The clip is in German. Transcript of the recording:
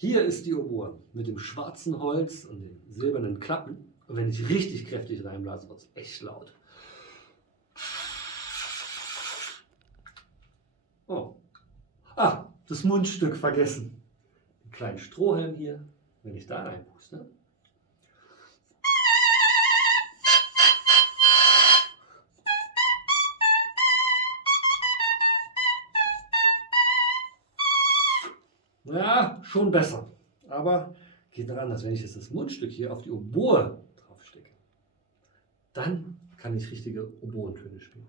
Hier ist die Oboe mit dem schwarzen Holz und den silbernen Klappen. Und wenn ich richtig kräftig reinblase, wird es echt laut. Oh. Ah, das Mundstück vergessen. Den kleinen Strohhalm hier, wenn ich da reinpuste. Ja, schon besser. Aber geht noch anders, wenn ich jetzt das Mundstück hier auf die Oboe draufstecke. Dann kann ich richtige Oboentöne spielen.